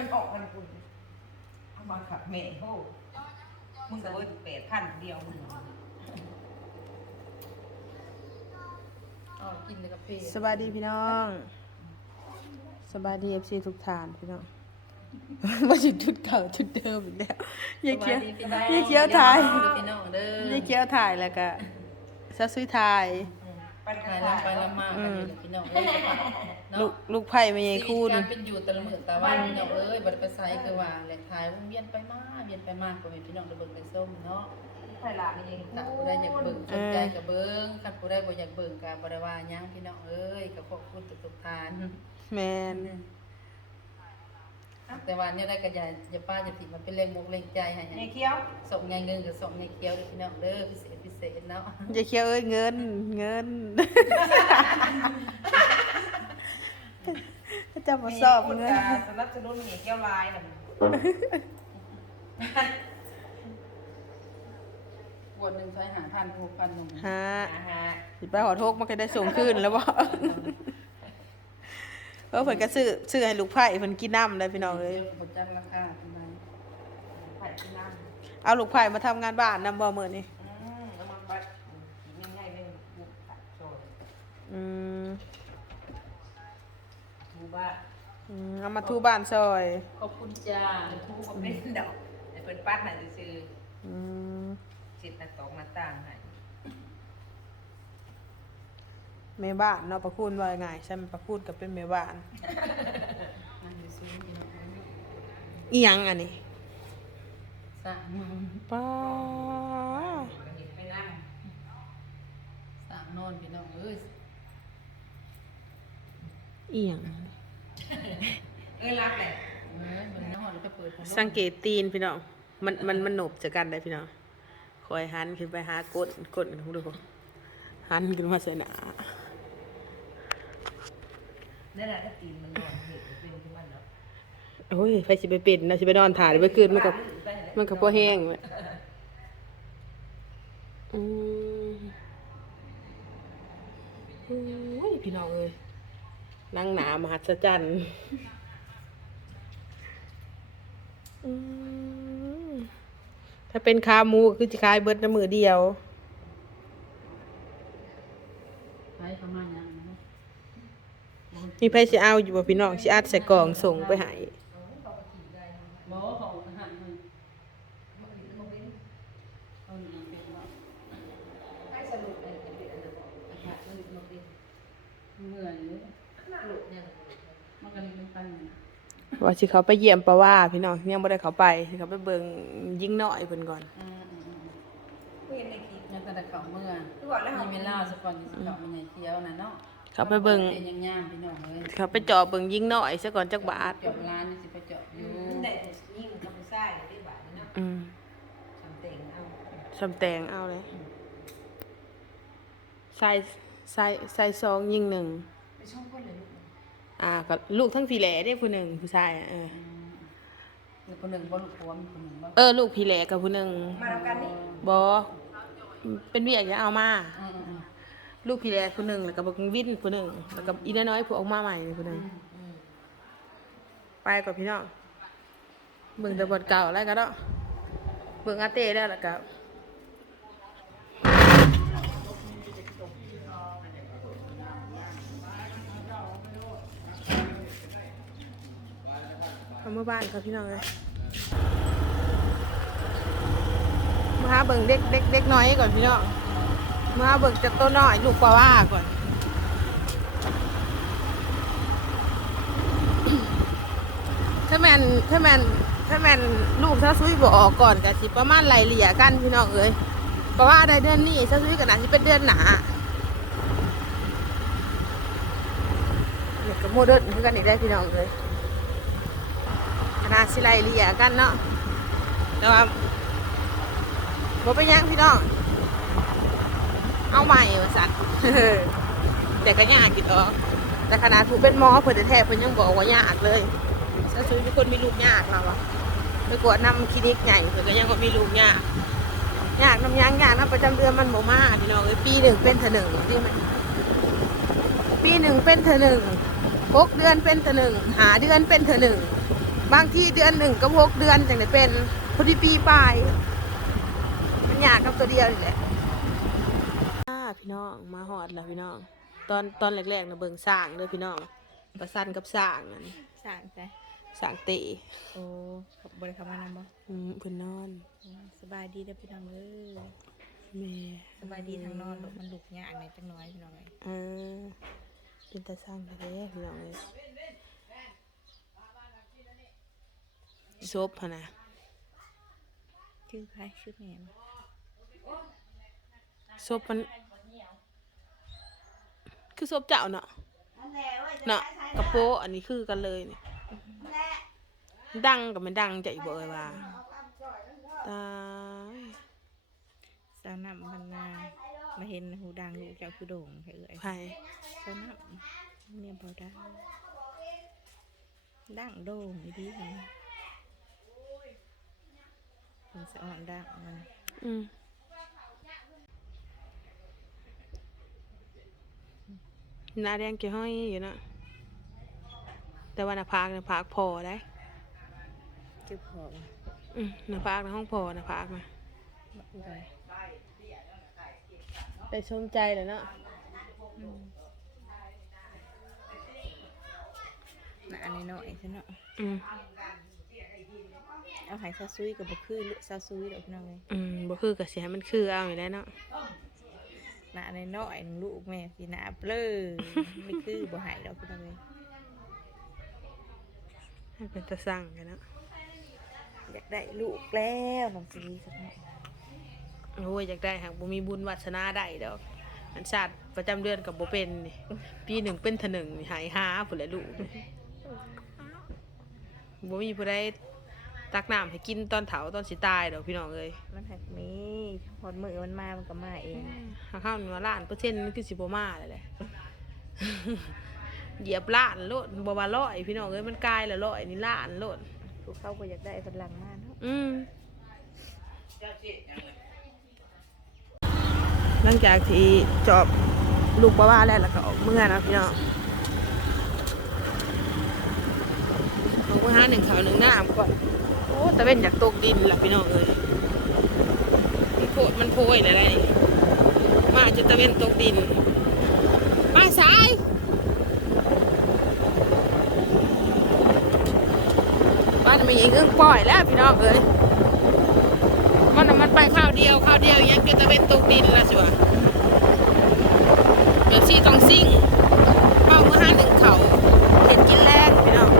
มันออกมันคุณเอามาขับเมย์โหมึงก็เว้ยแปดพันเดียวมึงเอากินเลยกับเพสบายดีพี่น้อง สบายดีเอฟซีทุกทานพี่น้องว่าจุดชุดเก่าชุดเดิมอีกแล้วยายเคี้ยวพี่น้องยายเคี้ยวถ่ายพี่น้องเด้อยายเคี้ยวถ่ายแล้วก็ซะซุยถ่ายปันกระถ่ายต่ายลำไปลำมากันอยู่เลยพี่น้องเอ้ยเนาะ ลูกลูกไผ่ไม่ยายคูณการเป็นอยู่แตะละมือตะวันพี่น้องเอ้ยบัดไปใส่คือว่าแหล่งถ่ายวงเวียนไปมาเวียนไปมาก็มีพี่น้องได้เบิ่งได้ส้มเนาะไผ่หลานนี่เองถ้าผู้ใดอยากเบิ่งสนใจก็เบิ่งคันผู้ใดบ่อยากเบิ่งก็บ่ได้ว่าหยังพี่น้องเอ้ยก็ขอบคุณทุกๆท่าน แมนแต่ว่าเนี่ยได้ก็อย่าอย่าป้าอย่าติมันเป็นแรงมุกแรงใจให้ยายเคี้ยวส่งไงเงินกับส่งไงเคี้ยวเด้อพี่น้องเด้อพิเศษพิเศษเนาะยายเคี้ยวเอ้ยเงินเงิน จะมาสอบเงินสนับสนุนยายเคี้ยวลายน่ะบวชหนึ่งใช้หาพันหกพันหนึ่งฮะอ่าฮะสิไปขอโทษมันก็ได้ส่งขึ้นแล้วบ่เออเพิ่นก็ซื้อซื้อให้ลูกไผ่เพิ่นกินน้ำได้พี่น้องเอ้ยบทจำราคาทำไมไผ่ที่น้ำเอาลูกไผ่มาทำงานบ้านนำบ่มื้อนี้ อืมแล้วมันปัดง่ายๆเลยบุกผัดโซน อืม ทูบ้า อืมเอามาทูบ้านซอยขอบคุณจ้าทูก็เป็นดอกไอ้เพิ่นปัดน่ะซื่ออืมๆสิทธิ์หน้าตอกหน้าต่างให้แม่บ้านเนาะประคุณว่าง่ายใช่ไหมประคุณก็เป็นแม่บ้านอันนี้ซื้อพี่น้องอีหยังอันนี้สร้างมือป้าก็เห็นไปนั่งสร้างโนอนพี่น้องเอ้ยอีหยัง เอ้ยรักแหละเอ้ยมันนอนแล้วก็เปิดพัดลมสังเกตตีนพี่น้อง มันมันมันหนบจากกันได้พี่น้องคอยหันขึ้นไปหากดกดของดูหันขึ้นมาใส่หนานั่นแหละถ้าตีนมันนอนเห็นเป็นที่มันเนาะโอ้ยไปสิไปเป็นนะสิไปนอนถ่ายไปคืนมันกับมันกับพ่อแห้งเว้ยอืมโอ้ยพี่น้องเอ้ย นั่งหนามหัศจรรย์อืมถ้าเป็นขาหมูก็คือจะขายเบิดน้ำมือเดียวใช้ประมาณนั้นนะมีไผสิเอาอยู่บ่พี่น้องสิอัดใส่กล่องส่งไปให้ บ่เขาอาหารมันเอาหนีเป็นว่า ให้สรุปเลยเป็นอันนั้นอาหารมันมันเป็น เมื่อยเลย ขนาดหลุดเนี่ย มันก็เลยเป็นปันเนี่ย ว่าสิเขาไปเยี่ยมปะว่า พี่น้องยังบ่ได้เขาไปสิเขาไปเบิ่งยิ่งน้อยเพิ่นก่อน อืมอืมอืมก็เห็นในคลิปยังแต่เขาเมื่อคือว่าแล้วมีเวลาสักก่อนที่สิเขาเป็นไงเที่ยวนะเนาะเขาไปเบิ่ง เป็นยังย่างพี่น้องเลยเขาไปเจาะเบิ่งยิ่งน้อยซะก่อนจักบาทเจาะร้านนี่สิไปเจาะอยู่มันได้แต่ยิ่งกับผู้ชายได้บาทเนาะอืมทำเต็งเอาสำแตงเอาเลยใส่ใส่ใส่ซองยิ่งหนึ่งไปช่องคนเลยลูก อ่าก็ลูกทั้งพี่แหล่ได้ผู้หนึ่งผู้ชายอะเออแล้วคนหนึ่งบ่ลูกผัวมีคนหนึ่งบ่เออ ลูกพี่แหล่กับผู้หนึ่งมาแล้วกันนี่บ่เป็นเวียกอย่าเอามา อืมอืมลูกพี่แหล่ผู้หนึ่งแล้วก็บักวินผู้หนึ่งแล้วก็อีน้อยๆผู้ออกมาใหม่ผู้หนึ่งอืมไปก่อนพี่น้องเบิ่งแต่บทเก่าแล้วก็เนาะเบิ่งอาเต้แล้วแล้วก็ เอาเมื่อบ้านครับพี่น้องเลยมาหาเบิ่งเด็กเด็กเด็กน้อยก่อนพี่น้องมาหาเบิ่งจากตัวน้อยลูกปลาว่าก่อนถ้าแมนถ้าแมนถ้าแมนลูกถ้าซุยบออกก่อนก็สิประมาณไล่เลี่ยกันพี่น้องเอ้ยเพราะว่าได้เดือนนี้ถ้าซุยกันนะสิเป็นเดือนหนาเนี่ยก็โมเดิร์นคือกันอีกได้พี่น้องเอ้ย นาดสิไลเลียกันเนาะแต่ว่าบ่เป็นหยังพี่น้องเอาใหม่ว่าสัตว์แต่ก็ยากกิดออกแต่ขนาดผู้เป็นหมอเพิ่นแท้เพิ่นยังบอกว่ายากเลยถ้าซื้อเป็นคนมีลูกยากเราอะไปกวดนำคลินิกใหญ่เพื่อก็ยังก็มีลูกยากยากน้ำยางยากน้ำประจำเดือนมันโมมาพี่น้องเอ้ยปีหนึ่งเป็นเถอหนึ่งที่มันปีหนึ่งเป็นเถอหนึ่งหกเดือนเป็นเถอหนึ่งหาเดือนเป็นเถอหนึ่ง บางที่เดือนหนึ่งก็หกเดือนจังได้เป็นพอดีปีปลายมันยากกับตัวเดียวนี่แหละอ่าพี่น้องมาหอดแล้วพี่น้อง ตอนตอนแรกๆนะเบิ่งสร้างเด้อพี่น้องประสันกับสร้างอันสั่งจ้ะสร้างเตะโอ้บริคำว่านำบ่อืมเพิ่นนอนสบายดีเด้อพี่น้องเอ้ยแม่สบายดีทางนอนลูกมันลุกยากในจังน้อยพี่น้องเอ้ยเออเป็นตาสร้างกันเลยพี่น้องเลย ซบพะนะชื่อใครชื่อแม่บ่ซบมันคือซบเจ้าเนาะเนาะกระโปะอันนี้คือกันเลยนี่ดังกับมันดังใจบ่เอ่ยว่าตายสาวน้ำบรรณามาเห็นหูดังลูกเจ้าคือโด่งให้เอ้ยไผสาวน้ำเนี่ยบ่ดังดังโด่งอีดีค่ะ เป็นสะอ่อนดังมันอืมหน้าแดงเกี่ห้อยอยู่เนาะแต่ว่าหน้าผากหน้าผากพอได้จือพอบ่อืมหน้าผากในห้องพอหน้าผากนะบ่คือไรได้ชมใจเลยเนาะน่ะอันนี้น้อยๆซะเนาะอืม เอาใหายซาซุยกับบ่คือซาซุยดอกพี่น้องเอ้ยอืมบ่คือก็สิให้มันคือเอาอยู่แล้วเนาะหน้าอันนี้น้อยๆหนึ่งลูกแม่สิหน้าเปลือไม่คือบ่ใหายดอกพี่น้องเอ้ยให้เป็นตะสั่งกันเนาะอยากได้ลูกแล้วน้องซีสักหน่อยโอ้ยอยากได้หากบ่มีบุญวาสนาได้ดอกอันชาติประจำเดือนกับบ่เป็นนี่ปีหนึ่งเป็นเทอหนึ่งนี่หายหาพุ่นแหละลูกนี่บ่มีผู้ใด ตักน้ำให้กินตอนเฒ่าตอนสิตายดอกพี่น้องเอ้ยมันหักมีพอดมือมันมามันก็มาเองหาข้าวนี่ว่าล้านเปอร์เซ็นต์มันคือสิบ่มาเลยแหละเหยียบล้านโลดบ่ว่าร้อยพี่น้องเอ้ยมันกลายละร้อยนี่ล้านโลดลูกเขาก็อยากได้พลังมาเนาะอืมหลังจากที่จอบลูกบ้าว่าแล้วแล้วก็ออกเมื่อนะพี่น้องเอาไปหาหนึ่งเขาวหนึ่งน้ำก่อน โอ้ต่เป็นอยากตกดินล่ะพี่น้องเอ้ยมันโพดมันโพยอะไรมาจะตะเวนตกดิน มาสายบ้านมันยิงอึ้งปล่อยแล้วพี่น้องเอ้ยมันมันไปข้าวเดียวข้าวเดียวยังจะตะเวนตกดินละสิวะเดี๋ยวซี่ต้องซิ่งเข้าเมื่อห้าหนึ่งเขาเห็ดกินแรงพี่น้อง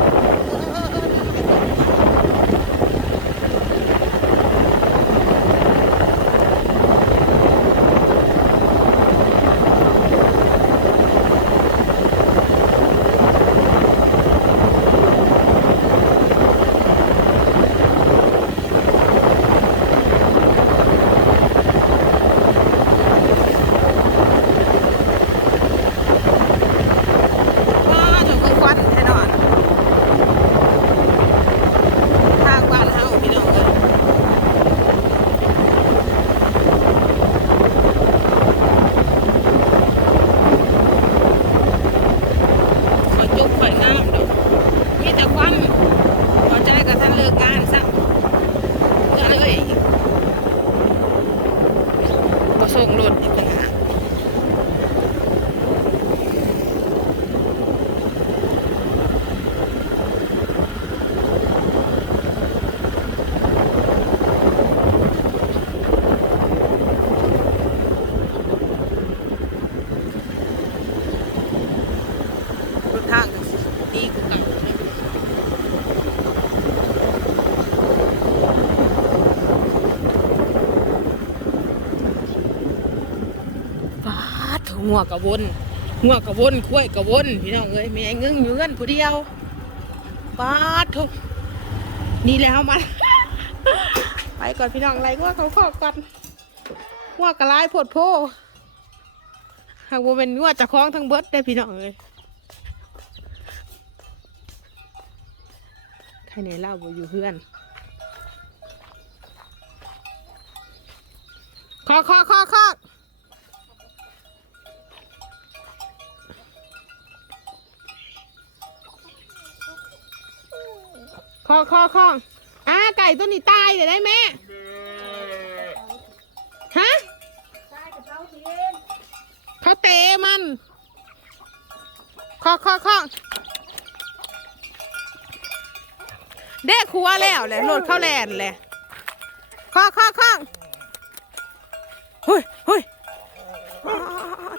ว้าถูกควันแน่นอน ทางบ้านเฮาพี่น้องเอ้ยข่อยจุกข่อยน้ำดอกมีแต่ควันพอใจกับท่านเลิกงานซะเพื่อเลยก็ส่งรถอีกต่างหาก รถทางก็สิดีกว่าเก่าเลยฟ้า หัวกระวนหัวกระวนคุ้ยกระวนพี่น้องเอ้ยแม่งึ้งอยู่เงินผู้เดียวฟ้าดทุกนี่แล้วมาไปก่อนพี่น้องไรว่าเขาขอบกันหัวกระลายพดโพหากว่าเป็นหัวจะคล้องทั้งเบิดได้พี่น้องเอ้ยใครไหนเล่าบ่อยู่เพื่อนคอคอคอคอ คอคอคออ่าไก่ตัวนี้ตายเดี๋ยวได้แม่ฮะเขาเตะมันคอคอคอเด็กคัวแล้วแหละโหลดเข้าแลนแหละคอคอคอเฮ้ยเฮ้ย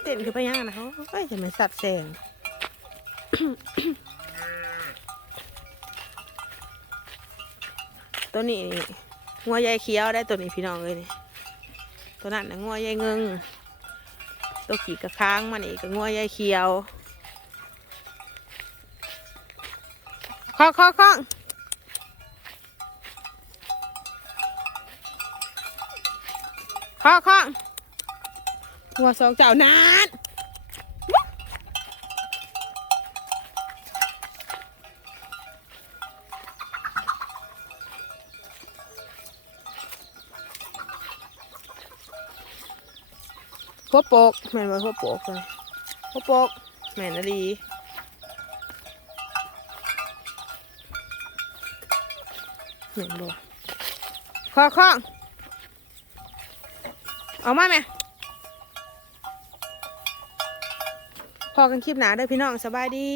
เต้นขึ้นไปยังนะเขาเฮ้ยจะไม่สัตว์แสง ตัวนี้งัวใหญ่เขียวได้ตัวนี้พี่น้องเลยนี่ตัวนั้นนะงัวใหญ่เงิงตัวขี่กระค้างมันอีกก็งัวใหญ่เขียวคอกคอกคอกคอกคองัวสองเจ้านา หัวโปกแม่นว่าหัวโปกเลยหัวโปกแม่นอะดีแม่นบ่คอข้องเอามาไหมพอกันคลิปหนาเด้อพี่น้องสบายดี